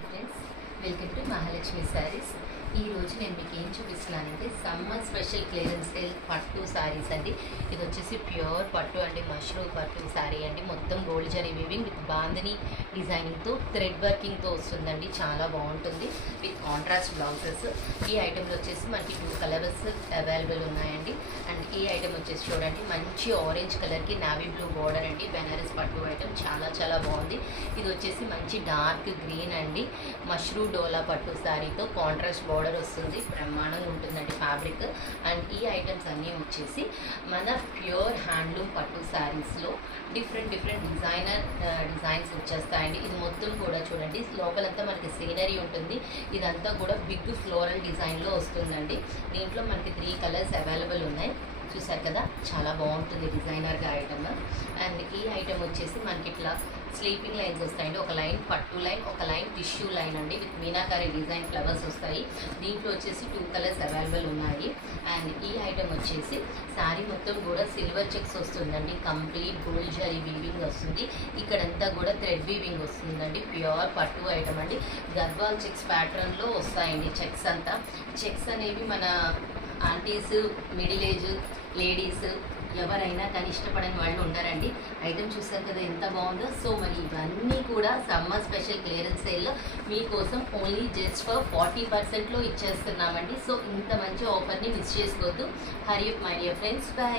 Hi friends, welcome to Mahalakshmi saris. ఈరోజు నేను మీకు ఏం చూపిస్తున్నానంటే సమ్మర్ స్పెషల్ క్లియరెన్స్ సేల్ పట్టు శారీస్ అండి. ఇది వచ్చేసి ప్యూర్ పట్టు అండి, మష్రూమ్ పట్టు శారీ అండి. మొత్తం gold zari weaving with bandhani డిజైనింగ్తో థ్రెడ్ వర్కింగ్తో వస్తుందండి. చాలా బాగుంటుంది విత్ కాంట్రాస్ట్ బ్లౌజెస్. ఈ ఐటెంలో వచ్చేసి మనకి 2 కలర్స్ అవైలబుల్ ఉన్నాయండి. అండ్ ఈ ఐటెం వచ్చేసి చూడండి, మంచి ఆరెంజ్ కలర్కి నావీ బ్లూ బోర్డర్ అండి. బెనారస్ పట్టు ఐటెం చాలా బాగుంది. ఇది వచ్చేసి మంచి డార్క్ గ్రీన్ అండి, మష్రూమ్ డోలా పట్టు శారీతో కాంట్రాస్ట్ బోర్డర్ వస్తుంది. బ్రహ్మాండంగా ఉంటుందండి ఫ్యాబ్రిక్. అండ్ ఈ ఐటమ్స్ అన్నీ వచ్చేసి మన ప్యూర్ హ్యాండ్లూమ్ పట్టు శారీస్లో డిఫరెంట్ డిజైన్స్ వచ్చేస్తాయండి. ఇది మొత్తం కూడా చూడండి, లోపలంతా మనకి సీనరీ ఉంటుంది. ఇదంతా కూడా బిగ్ ఫ్లోరల్ డిజైన్లో వస్తుందండి. దీంట్లో మనకి 3 కలర్స్ అవైలబుల్ ఉన్నాయి. చూసారు కదా, చాలా బాగుంటుంది డిజైనర్గా ఐటమ్. అండ్ ఈ ఐటమ్ వచ్చేసి మనకి ఇట్లా స్లీపింగ్ లైన్స్ వస్తాయండి. ఒక లైన్ పట్టు లైన్, ఒక లైన్ టిష్యూ లైన్ అండి విత్ మీనాకారి డిజైన్ ఫ్లవర్స్ వస్తాయి. దీంట్లో వచ్చేసి 2 కలర్స్ అవైలబుల్ ఉన్నాయి. అండ్ ఈ ఐటమ్ వచ్చేసి శారీ మొత్తం కూడా సిల్వర్ చెక్స్ వస్తుందండి. కంప్లీట్ గోల్డ్ జరీ వీవింగ్ వస్తుంది. ఇక్కడంతా కూడా థ్రెడ్ వీవింగ్ వస్తుందండి. ప్యూర్ పట్టు ఐటమ్ అండి. గద్వాల్ చెక్స్ ప్యాటర్న్లో వస్తాయండి. చెక్స్ అనేవి మన ఆంటీస్, మిడిల్ ఏజ్ లేడీస్ ఎవరైనా కానీ ఇష్టపడని వాళ్ళు ఉండరండి. ఐటమ్ చూసారు కదా ఎంత బాగుందో. సో మరి ఇవన్నీ కూడా సమ్మర్ స్పెషల్ క్లియరెన్స్ సేల్లో మీకోసం ఓన్లీ జస్ట్ ఫర్ 40%లో ఇచ్చేస్తున్నామండి. సో ఇంత మంచి ఆఫర్ని మిస్ చేసుకోవద్దు. Hari up my dear friends, by.